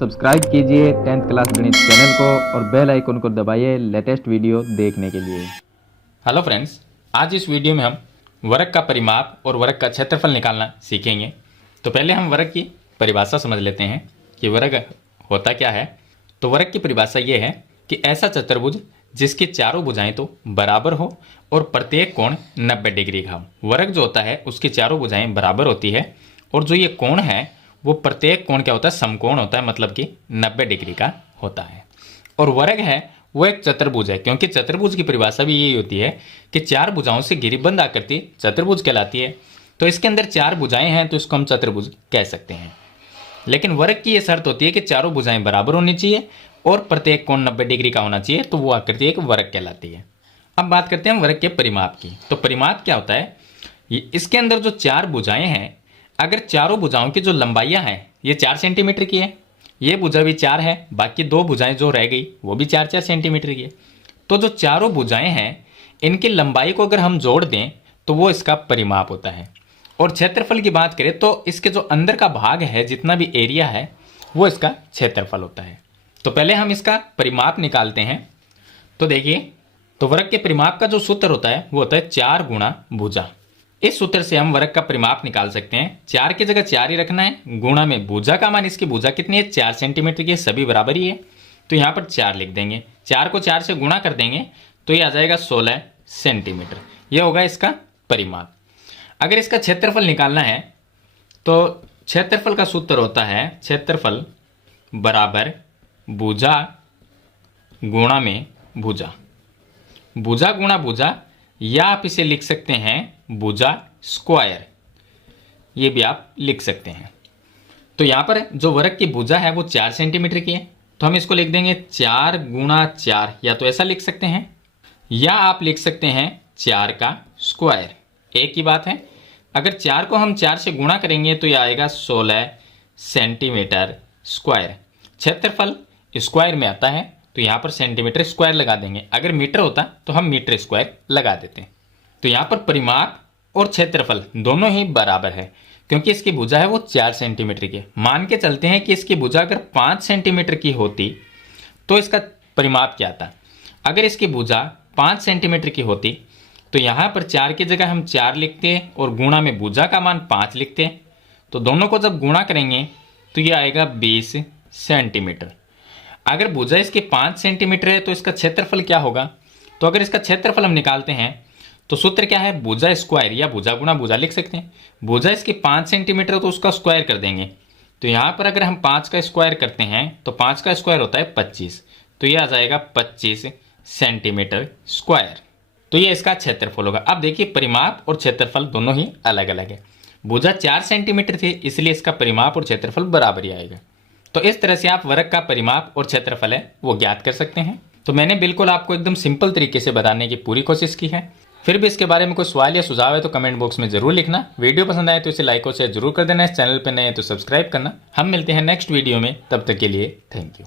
Subscribe कीजिए 10th class गणित channel को और बेल आइकन को दबाइए लेटेस्ट वीडियो देखने के लिए। हेलो फ्रेंड्स, आज इस वीडियो में हम वर्ग का परिमाप और वर्ग का क्षेत्रफल निकालना सीखेंगे। तो पहले हम वर्ग की परिभाषा समझ लेते हैं कि वर्ग होता क्या है। तो वर्ग की परिभाषा ये है कि ऐसा चतुर्भुज जिसकी चारों भुजाएं तो बराबर हो और प्रत्येक कोण 90 डिग्री का हो। वर्ग जो होता है उसकी चारों भुजाएं बराबर होती है और जो ये कोण है वो प्रत्येक कोण क्या होता है, समकोण होता है, मतलब कि 90 डिग्री का होता है। और वर्ग है वो एक चतुर्भुज है, क्योंकि चतुर्भुज की परिभाषा भी यही होती है कि चार भुजाओं से घिरीबंद आकृति चतुर्भुज कहलाती है। तो इसके अंदर चार भुजाएं हैं तो इसको हम चतुर्भुज कह सकते हैं। लेकिन वर्ग की यह शर्त होती है कि चारों भुजाएं बराबर होनी चाहिए और प्रत्येक कोण 90 डिग्री का होना चाहिए, तो वो आकृति एक वर्ग कहलाती है। अब बात करते हैं वर्ग के परिमाप की। तो परिमाप क्या होता है, इसके अंदर जो चार भुजाएं हैं, अगर चारों भुजाओं की जो लंबाइयां हैं ये 4 सेंटीमीटर की है, ये भुजा भी 4 है, बाकी दो भुजाएं जो रह गई वो भी 4-4 सेंटीमीटर की है। तो जो चारों भुजाएं हैं इनकी लंबाई को अगर हम जोड़ दें तो वो इसका परिमाप होता है। और क्षेत्रफल की बात करें तो इसके जो अंदर का भाग है, जितना भी एरिया है, वो इसका क्षेत्रफल होता है। तो पहले हम इसका परिमाप निकालते हैं। तो देखिए, तो वर्ग के परिमाप का जो सूत्र होता है वो होता है 4 गुणा भुजा। इस सूत्र से हम वर्ग का परिमाप निकाल सकते हैं। 4 की जगह 4 ही रखना है, गुणा में भुजा का मान, इसकी भुजा कितनी है, 4 सेंटीमीटर की है, सभी बराबर ही है, तो यहाँ पर 4 लिख देंगे। 4 को 4 से गुणा कर देंगे तो ये आ जाएगा 16 सेंटीमीटर। यह होगा इसका परिमाप। अगर इसका क्षेत्रफल निकालना है तो क्षेत्रफल का सूत्र होता है क्षेत्रफल बराबर भुजा गुणा में भुजा। भुजा गुणा भुजा, या आप इसे लिख सकते हैं भुजा स्क्वायर, ये भी आप लिख सकते हैं। तो यहाँ पर जो वर्ग की भुजा है वो 4 सेंटीमीटर की है, तो हम इसको लिख देंगे 4 गुणा 4, या तो ऐसा लिख सकते हैं या आप लिख सकते हैं 4 का स्क्वायर, एक ही बात है। अगर 4 को हम 4 से गुणा करेंगे तो यह आएगा 16 सेंटीमीटर स्क्वायर। क्षेत्रफल स्क्वायर में आता है तो यहाँ पर सेंटीमीटर स्क्वायर लगा देंगे, अगर मीटर होता तो हम मीटर स्क्वायर लगा देते। तो यहाँ पर परिमाप और क्षेत्रफल दोनों ही बराबर है, क्योंकि इसकी भुजा है वो 4 सेंटीमीटर की। मान के चलते हैं कि इसकी भुजा अगर 5 सेंटीमीटर की होती तो इसका परिमाप क्या आता। अगर इसकी भुजा 5 सेंटीमीटर की होती तो यहाँ पर 4 की जगह हम 4 लिखते और गुणा में भुजा का मान 5 लिखते। तो दोनों को जब गुणा करेंगे तो ये आएगा 20 सेंटीमीटर। अगर भुजा इसकी 5 सेंटीमीटर है तो इसका क्षेत्रफल क्या होगा। तो अगर इसका क्षेत्रफल हम निकालते हैं तो सूत्र क्या है, भुजा स्क्वायर या भुजा गुणा भुजा लिख सकते हैं। भुजा इसकी 5 सेंटीमीटर है तो उसका स्क्वायर कर देंगे। तो यहाँ पर अगर हम 5 का स्क्वायर करते हैं तो 5 का स्क्वायर होता है 25, तो ये आ जाएगा 25 सेंटीमीटर स्क्वायर। तो ये इसका क्षेत्रफल होगा। अब देखिए, परिमाप और क्षेत्रफल दोनों ही अलग अलग है। भुजा 4 सेंटीमीटर थी, इसलिए इसका परिमाप और क्षेत्रफल बराबर ही आएगा। तो इस तरह से आप वर्ग का परिमाप और क्षेत्रफल है वो ज्ञात कर सकते हैं। तो मैंने बिल्कुल आपको एकदम सिंपल तरीके से बताने की पूरी कोशिश की है। फिर भी इसके बारे में कोई सवाल या सुझाव है तो कमेंट बॉक्स में जरूर लिखना। वीडियो पसंद आए तो इसे लाइक और शेयर जरूर कर देना। इस चैनल पर नए हैं तो सब्सक्राइब करना। हम मिलते हैं नेक्स्ट वीडियो में, तब तक के लिए थैंक यू।